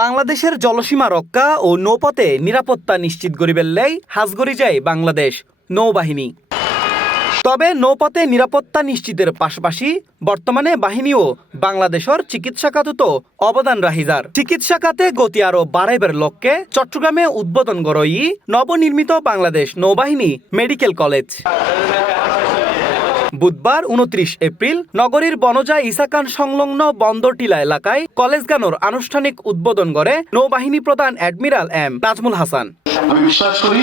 বাংলাদেশের জলসীমা রক্ষা ও নৌপথে নিরাপত্তা নিশ্চিত করিবেল্লাই হাজগরি যায় বাংলাদেশ নৌবাহিনী। তবে নৌপথে নিরাপত্তা নিশ্চিতের পাশাপাশি বর্তমানে বাহিনীও বাংলাদেশের চিকিৎসা খাততো অবদান রাখিজার। চিকিৎসা খাতে গতি আরো বাড়াইবার লক্ষ্যে চট্টগ্রামে উদ্বোধন করই নবনির্মিত বাংলাদেশ নৌবাহিনী মেডিকেল কলেজ। বুধবার ২৯ এপ্রিল নগরীর বনজা ইসাকান সংলগ্ন বন্দর টিলা এলাকায় কলেজ গানোর আনুষ্ঠানিক উদ্বোধন করে নৌবাহিনী প্রধান অ্যাডমিরাল এম নাজমুল হাসান। আমি বিশ্বাস করি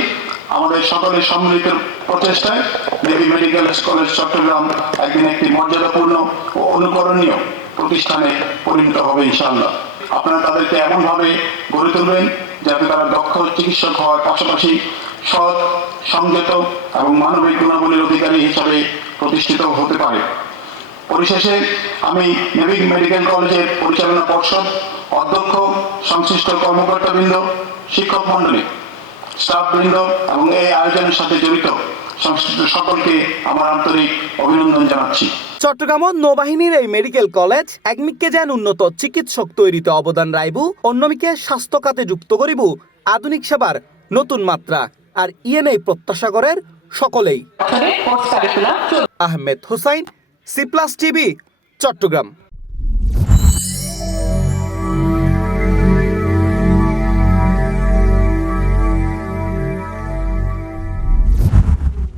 আমাদের সকলের সম্মিলিত প্রচেষ্টায় নেভি মেডিকেল কলেজ চট্টগ্রাম একদিন একটি মর্যাদাপূর্ণ ও অনুকরণীয় প্রতিষ্ঠানে পরিণত হবে ইনশাআল্লাহ। আপনারা তাদেরকে এমনভাবে গড়ে তুলবেন যাতে তারা দক্ষ চিকিৎসক হওয়ার পাশাপাশি সৎ, সংযত এবং মানবিক গুণাবলীর অধিকারী হিসাবে প্রতিষ্ঠিত হতে পারে। পরিশেষে আমি নেভি মেডিকেল কলেজের পরিচালনা পর্ষদ, অধ্যক্ষ, সংশ্লিষ্ট কর্মকর্তাবৃন্দ, শিক্ষক মণ্ডলী, স্টাফবৃন্দ এবং এই আয়োজনের সাথে জড়িত সংশ্লিষ্ট সকলকে আমার আন্তরিক অভিনন্দন জানাচ্ছি। চট্টগ্রাম নৌবাহিনীর এই মেডিকেল কলেজ একমিককে যেন উন্নত চিকিৎসক তৈরিতে অবদান রাইবু, অন্যমিকে স্বাস্থ্য খাতে যুক্ত করিব আধুনিক সেবার নতুন মাত্রা। আর ইএনএ প্রত্যাশা করেন সকলেই। Ahmed Hussain, C plus TV, Chittagong.